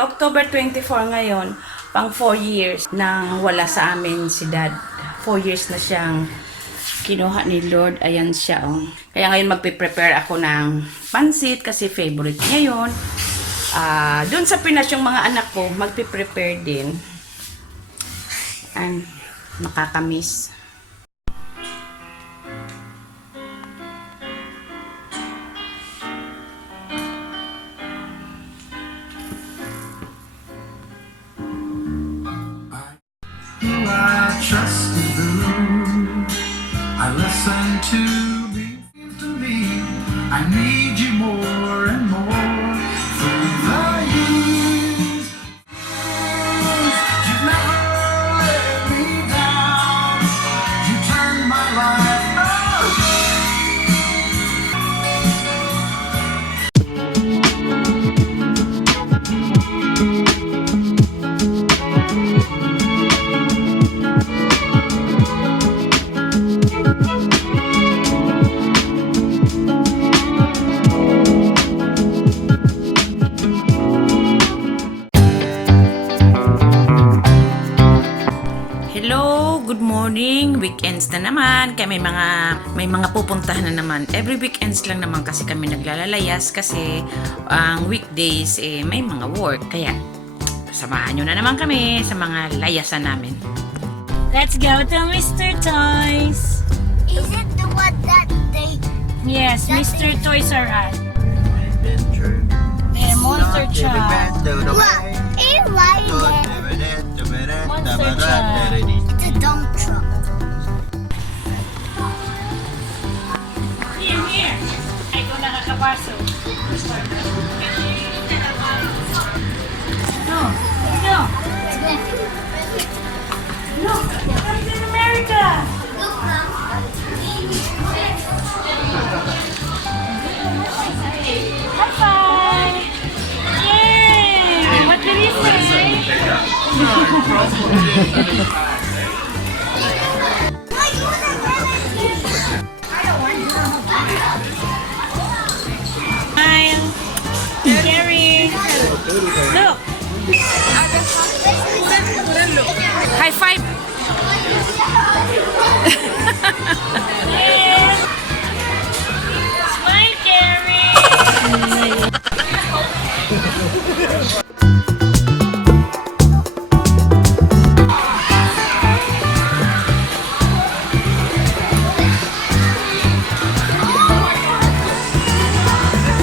October 24 ngayon, pang 4 years nang wala sa amin si Dad. 4 years na siyang kinuha ni Lord. Ayan siya. Oh. Kaya ngayon magpe-prepare ako ng pansit kasi favorite niya yun. Doon sa Pinas yung mga anak ko, magpe-prepare din. And makakamiss. I trust in you. I listen to me. I need you more and more through the years. You never let me down. You turned my life around. Hello, good morning. Weekends na naman. Kaya may mga pupuntahan na naman. Every weekends lang naman kasi kami naglalalayas kasi ang weekdays may mga work. Kaya samahan nyo na naman kami sa mga layasan namin. Let's go to Mr. Toys. Is it the one that they... Yes, Mr. Toys R Us. Adventure. They're monster truck. Look, it's right there. Monster truck. It's a dump truck. Here. Ay, kung nakakapaso. No, no. Look, Captain America. High five. Yay! What did he say? Smile. Carrie. Look. High five! Yeah. Smile, Carrie.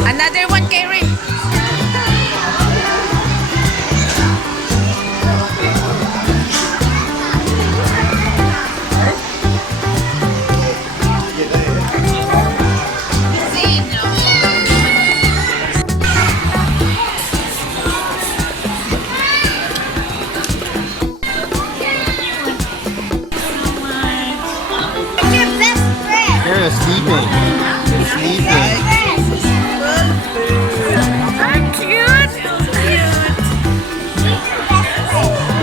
Another one, Carrie. Your best friend. They're sleeping. They're sleeping.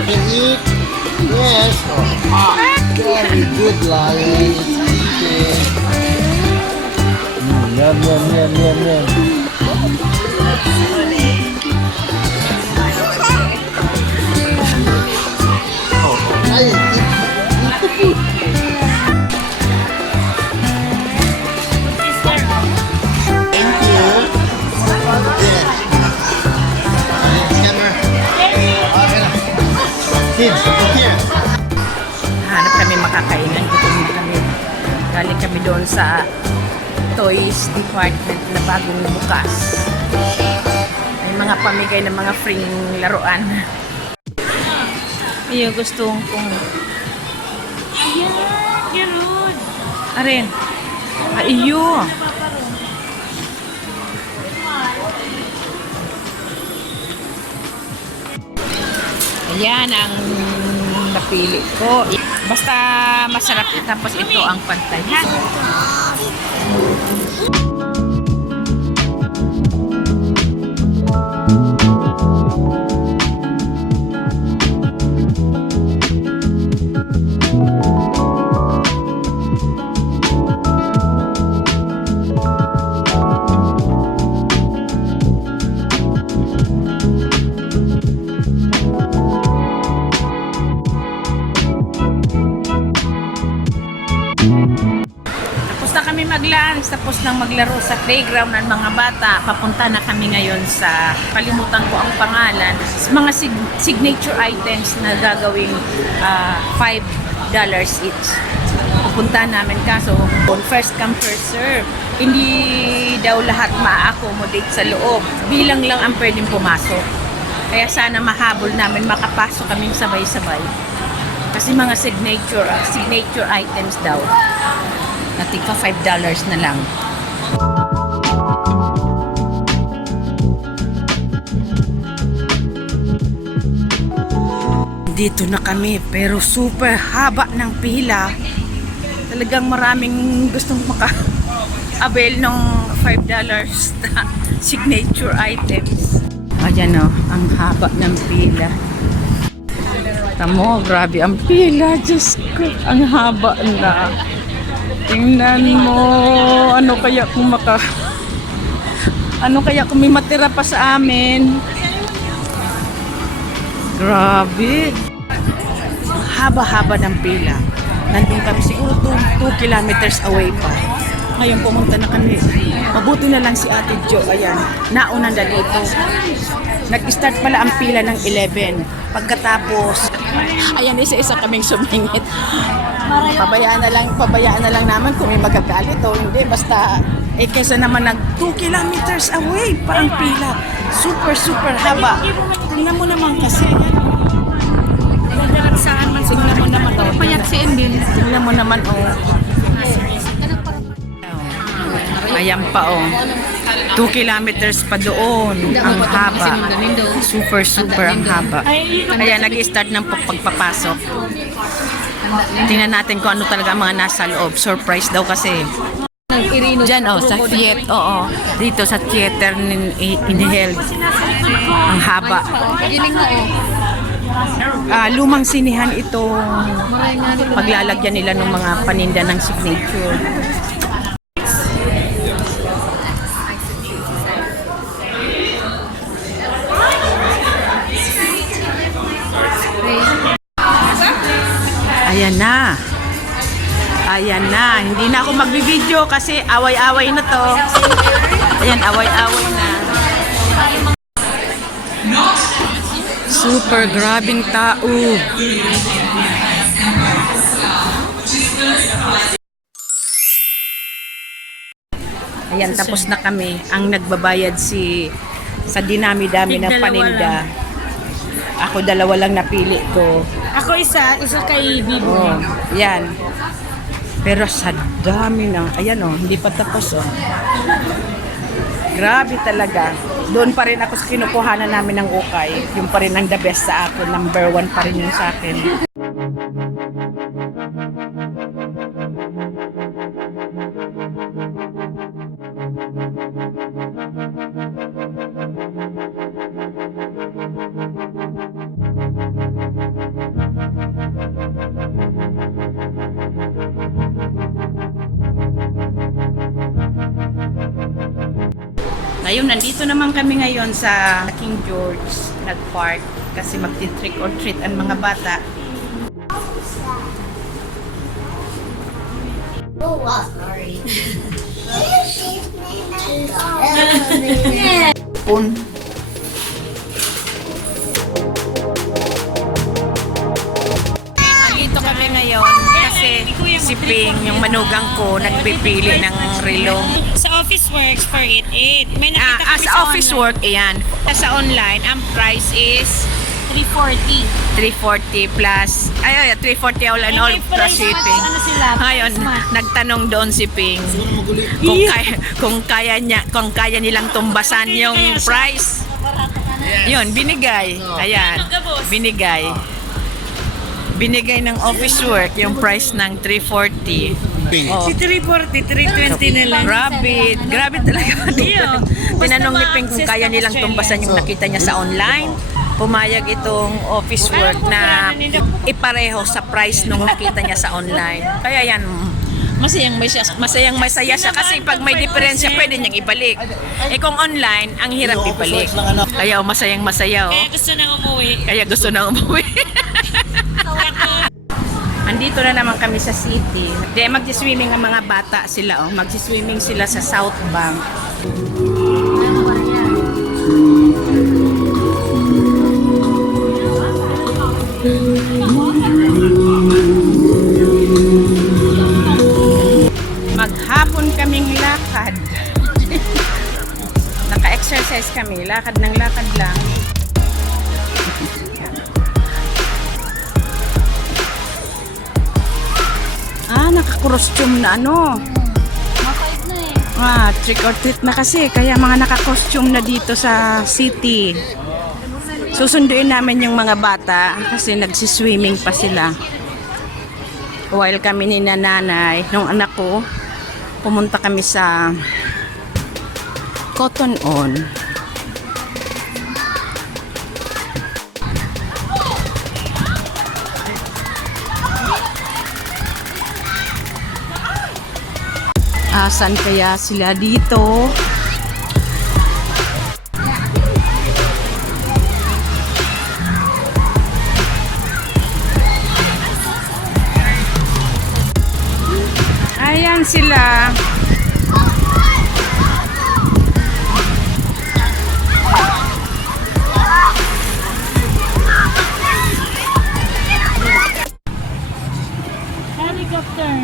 You eat? Yes. Very good, lion. It's sleeping. Yum, yum, yum, yum, yum. Oh, ay, eat the food. Thank you. Yes. Camera. Kids, look here. Hanap kami makakainan. Gutom na kami. Galing kami doon sa toys department na bagong bukas. May mga pamigay ng mga free laruan. Iyo, gusto kong... Ayan, Gerud. Arin. Iyo. Ayan ang napili ko. Basta masarap. Tapos ito ang pantay. Ha? mag-lunch, tapos nang maglaro sa playground ng mga bata, papunta na kami ngayon sa, kalimutan ko ang pangalan, mga signature items na gagawing $5 each. Pupunta namin, kaso first come first serve. Hindi daw lahat ma-accommodate sa loob. Bilang lang ang pwedeng pumasok. Kaya sana mahabol namin, makapasok kami sabay-sabay. Kasi mga signature items daw. Natigpa $5 na lang. Dito na kami, pero super haba ng pila. Talagang maraming gustong maka-avail ng $5 na signature items. Ayan o, ang haba ng pila. Tamo, grabe ang pila. Diyos ko, ang haba na. Tingnan mo, ano kaya kung may matira pa sa amin. Grabe. Haba-haba ng pila. Nandun kami siguro 2 kilometers away pa. Ngayon pumunta na kami. Mabuti na lang si Ate Jo. Ayan, nauna na dito. Nag-start pala ang pila ng 11. Pagkatapos, ayan, isa-isa kaming sumingit. Pabayaan na lang naman kung may magagalit o hindi. Basta, kesa naman 2 kilometers away pa ang pila. Super haba. Tingnan mo naman kasi. Tingnan mo naman. Payaksiin din. Tingnan mo naman, Ayan pa, 2 kilometers pa doon. Ang haba. Super ang haba. Kaya nag-start ng pagpapasok. Tingnan natin kung ano talaga ang mga nasa loob. Surprise daw kasi. Diyan, sa theater. Oo, dito sa theater inheld. Ang haba. Lumang sinihan itong paglalagyan nila ng mga paninda ng signature. Ayan na. Hindi na ako magbibideo kasi away-away na to. Ayan, away-away na. Super grabing tao. Ayan, tapos na kami. Ang nagbabayad sa dinami-dami ng paninda. Ako 2 lang napili ko. Ako isa kay Bibo. Oh, yan. Pero sa dami na, ayan hindi pa tapos Grabe talaga. Doon pa rin ako sa kinukuhanan namin ng ukay. Yung pa rin ang the best sa akin. Number 1 pa rin yung sa akin. Ngayon, nandito naman kami ngayon sa King George nag-park kasi magti-trick or treat ang mga bata. Oh, wow, sorry. Pun. Nandito kami ngayon kasi si Ping, yung manugang ko, nagpipili ng relo. Sa office works for it. May nakita kami Sa office online. work, ayan. Sa online, ang price is $340. 340 plus, 340 all and all May plus price shipping. ano sila, Ngayon, price nagtanong doon si Ping kung kaya nilang tumbasan yung price. Yun, binigay. Ayan, binigay. Binigay ng office work yung price ng 340. Oh. Si 340, 320 na lang. Grabe talaga. Tinanong ni Ping kung kaya nilang tumbasan yung nakita niya sa online. Pumayag itong office work na ipareho sa price nung nakita niya sa online. Kaya yan, masayang masaya siya kasi pag may diferensya pwede niyang ibalik. Kung online, ang hirap ibalik. Kaya masayang masaya. Kaya gusto nang umuwi. Kaya gusto na umuwi. Andito na naman kami sa city. Di, mag-swimming ang mga bata sila. Oh. Mag-swimming sila sa South Bank. Maghapon kaming lakad. Naka-exercise kami. Lakad ng lakad lang. Naka-costume na ano. Mapait na eh. Trick or treat na kasi. Kaya mga naka-costume na dito sa city. Susunduin namin yung mga bata kasi nagsiswimming pa sila. While kami ni nanay, nung anak ko, pumunta kami sa Cotton On. Asan kaya sila dito? Ayan sila. Helicopter.